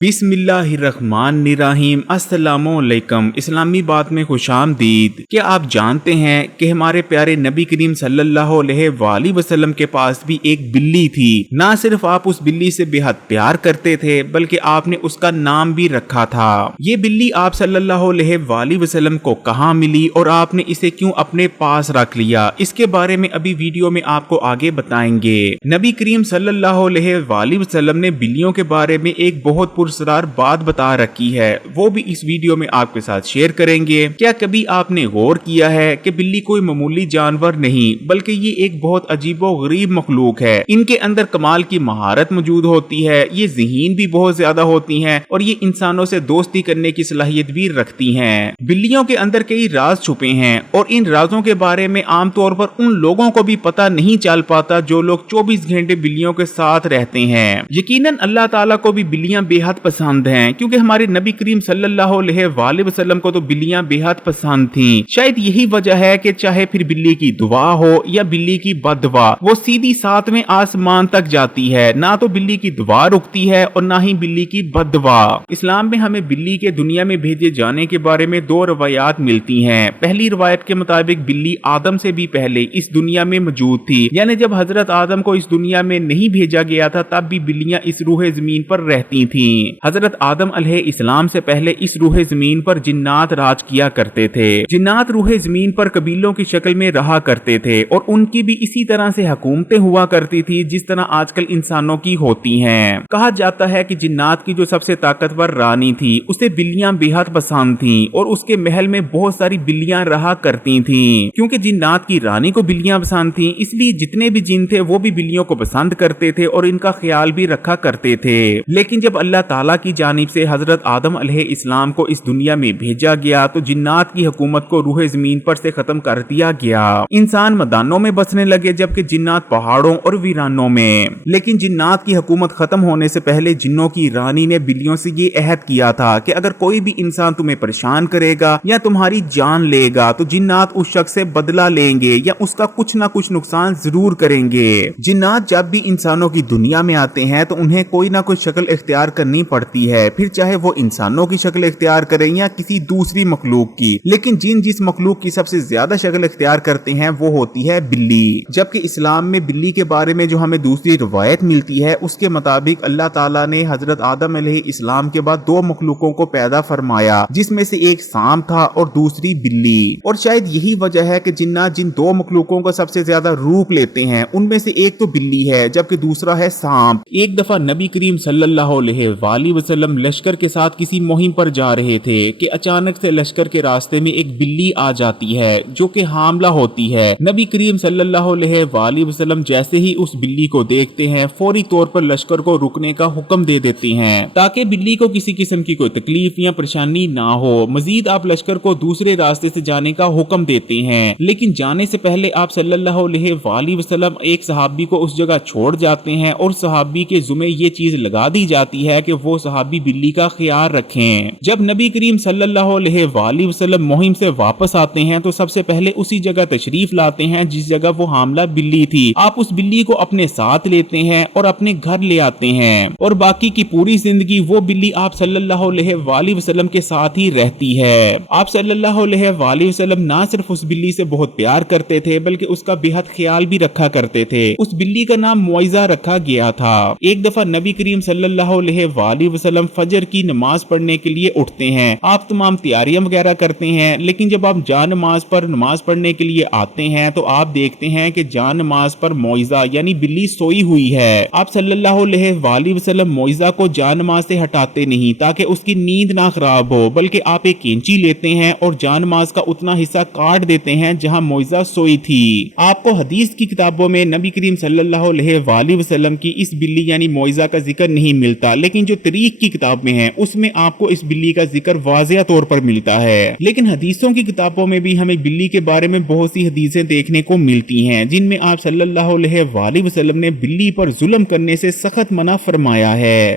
بسم اللہ الرحمن الرحیم۔ السلام علیکم۔ اسلامی بات میں خوش آمدید۔ کیا آپ جانتے ہیں کہ ہمارے پیارے نبی کریم صلی اللہ علیہ وآلہ وسلم کے پاس بھی ایک بلی تھی؟ نہ صرف آپ اس بلی سے بے حد پیار کرتے تھے بلکہ آپ نے اس کا نام بھی رکھا تھا۔ یہ بلی آپ صلی اللہ علیہ وآلہ وسلم کو کہاں ملی اور آپ نے اسے کیوں اپنے پاس رکھ لیا، اس کے بارے میں ابھی ویڈیو میں آپ کو آگے بتائیں گے۔ نبی کریم صلی اللہ علیہ وآلہ وسلم نے بلیوں کے بارے میں ایک بہت پراسرار بات بتا رکھی ہے، وہ بھی اس ویڈیو میں آپ کے ساتھ شیئر کریں گے۔ کیا کبھی آپ نے غور کیا ہے کہ بلی کوئی معمولی جانور نہیں بلکہ یہ ایک بہت عجیب و غریب مخلوق ہے۔ ان کے اندر کمال کی مہارت موجود ہوتی ہے، یہ ذہین بھی بہت زیادہ ہوتی ہیں اور یہ انسانوں سے دوستی کرنے کی صلاحیت بھی رکھتی ہیں۔ بلیوں کے اندر کئی راز چھپے ہیں اور ان رازوں کے بارے میں عام طور پر ان لوگوں کو بھی پتہ نہیں چل پاتا جو لوگ 24 گھنٹے بلیوں کے ساتھ رہتے ہیں۔ یقیناً اللہ تعالیٰ کو بھی بلیاں بے حد پسند ہیں، کیونکہ ہمارے نبی کریم صلی اللہ علیہ وآلہ وسلم کو تو بلیاں بے حد پسند تھیں۔ شاید یہی وجہ ہے کہ چاہے پھر بلی کی دعا ہو یا بلی کی بد دعا، وہ سیدھی ساتویں آسمان تک جاتی ہے۔ نہ تو بلی کی دعا رکتی ہے اور نہ ہی بلی کی بد دعا۔ اسلام میں ہمیں بلی کے دنیا میں بھیجے جانے کے بارے میں دو روایات ملتی ہیں۔ پہلی روایت کے مطابق بلی آدم سے بھی پہلے اس دنیا میں موجود تھی، یعنی جب حضرت آدم کو اس دنیا میں نہیں بھیجا گیا تھا تب بھی بلیاں اس روح زمین پر رہتی تھیں۔ حضرت آدم علیہ السلام سے پہلے اس روح زمین پر جنات راج کیا کرتے تھے۔ جنات روح زمین پر قبیلوں کی شکل میں رہا کرتے تھے اور ان کی بھی اسی طرح سے حکومتیں ہوا کرتی تھی جس طرح آج کل انسانوں کی ہوتی ہیں۔ کہا جاتا ہے کہ جنات کی جو سب سے طاقتور رانی تھی اسے بلیاں بے حد پسند تھیں اور اس کے محل میں بہت ساری بلیاں رہا کرتی تھیں۔ کیونکہ جنات کی رانی کو بلیاں پسند تھیں اس لیے جتنے بھی جن تھے وہ بھی بلیوں کو پسند کرتے تھے اور ان کا خیال بھی رکھا کرتے تھے۔ لیکن جب اللہ تعالیٰ کی جانب سے حضرت آدم علیہ السلام کو اس دنیا میں بھیجا گیا تو جنات کی حکومت کو روح زمین پر سے ختم کر دیا گیا۔ انسان میدانوں میں بسنے لگے جبکہ جنات پہاڑوں اور ویرانوں میں۔ لیکن جنات کی حکومت ختم ہونے سے پہلے جنوں کی رانی نے بلیوں سے یہ عہد کیا تھا کہ اگر کوئی بھی انسان تمہیں پریشان کرے گا یا تمہاری جان لے گا تو جنات اس شخص سے بدلہ لیں گے یا اس کا کچھ نہ کچھ نقصان ضرور کریں گے۔ جنات جب بھی انسانوں کی دنیا میں آتے ہیں تو انہیں کوئی نہ کوئی شکل اختیار کرنی پڑتی ہے، پھر چاہے وہ انسانوں کی شکل اختیار کریں یا کسی دوسری مخلوق کی۔ لیکن جس مخلوق کی سب سے زیادہ شکل اختیار کرتے ہیں وہ ہوتی ہے بلی۔ جبکہ اسلام میں بلی کے بارے میں جو ہمیں دوسری روایت ملتی ہے اس کے مطابق اللہ تعالیٰ نے حضرت آدم علیہ السلام کے بعد دو مخلوقوں کو پیدا فرمایا، جس میں سے ایک سانپ تھا اور دوسری بلی۔ اور شاید یہی وجہ ہے کہ جنات جن دو مخلوقوں کا سب سے زیادہ روپ لیتے ہیں ان میں سے ایک تو بلی ہے جبکہ دوسرا ہے سانپ۔ ایک دفعہ نبی کریم صلی اللہ علیہ وآلہ وسلم لشکر کے ساتھ کسی مہم پر جا رہے تھے کہ اچانک سے لشکر کے راستے میں ایک بلی آ جاتی ہے جو کہ حاملہ ہوتی ہے۔ نبی کریم صلی اللہ علیہ وآلہ وسلم جیسے ہی اس بلی کو دیکھتے ہیں فوری طور پر لشکر کو رکنے کا حکم دے دیتے ہیں تاکہ بلی کو کسی قسم کی کوئی تکلیف یا پریشانی نہ ہو۔ مزید آپ لشکر کو دوسرے راستے سے جانے کا حکم دیتے ہیں، لیکن جانے سے پہلے آپ صلی اللہ علیہ وآلہ وسلم ایک صحابی کو اس جگہ چھوڑ جاتے ہیں اور صحابی کے ذمہ یہ چیز لگا دی جاتی ہے کہ وہ صحابی بلی کا خیال رکھیں۔ جب نبی کریم صلی اللہ علیہ وآلہ وسلم مہم سے واپس آتے ہیں تو سب سے پہلے اسی جگہ تشریف لاتے ہیں جس جگہ وہ حاملہ بلی تھی۔ آپ اس بلی کو اپنے ساتھ لیتے ہیں اور اپنے گھر لے آتے ہیں اور باقی کی پوری زندگی وہ بلی آپ صلی اللہ علیہ وآلہ وسلم کے ساتھ ہی رہتی ہے۔ آپ صلی اللہ علیہ وآلہ وسلم نہ صرف اس بلی سے بہت پیار کرتے تھے بلکہ اس کا بے حد خیال بھی رکھا کرتے تھے۔ اس بلی کا نام معیزہ رکھا گیا تھا۔ ایک دفعہ نبی کریم صلی اللہ علیہ وآلہ وسلم فجر کی نماز پڑھنے کے لیے اٹھتے ہیں۔ آپ تمام تیاریاں وغیرہ کرتے ہیں، لیکن جب آپ جا نماز پر نماز پڑھنے کے لیے آتے ہیں تو آپ دیکھتے ہیں کہ جا نماز پر معیزہ یعنی بلی سوئی ہوئی ہے۔ آپ صلی اللہ علیہ وآلہ وسلم معیزہ کو جا نماز سے ہٹاتے نہیں تاکہ اس کی نیند نہ خراب ہو، بلکہ آپ ایک کینچی لیتے ہیں اور جا نماز کا اتنا حصہ کاٹ دیتے ہیں جہاں معیزہ سوئی تھی۔ آپ کو حدیث کی کتابوں میں نبی کریم صلی اللہ علیہ وآلہ وسلم کی اس بلی یعنی معیزہ کا ذکر نہیں ملتا، لیکن جو تاریخ کی کتاب میں ہے اس میں آپ کو اس بلی کا ذکر واضح طور پر ملتا ہے۔ لیکن حدیثوں کی کتابوں میں بھی ہمیں بلی کے بارے میں بہت سی حدیثیں دیکھنے کو ملتی ہیں جن میں آپ صلی اللہ علیہ وآلہ وسلم نے بلی پر ظلم کرنے سے سخت منع فرمایا ہے۔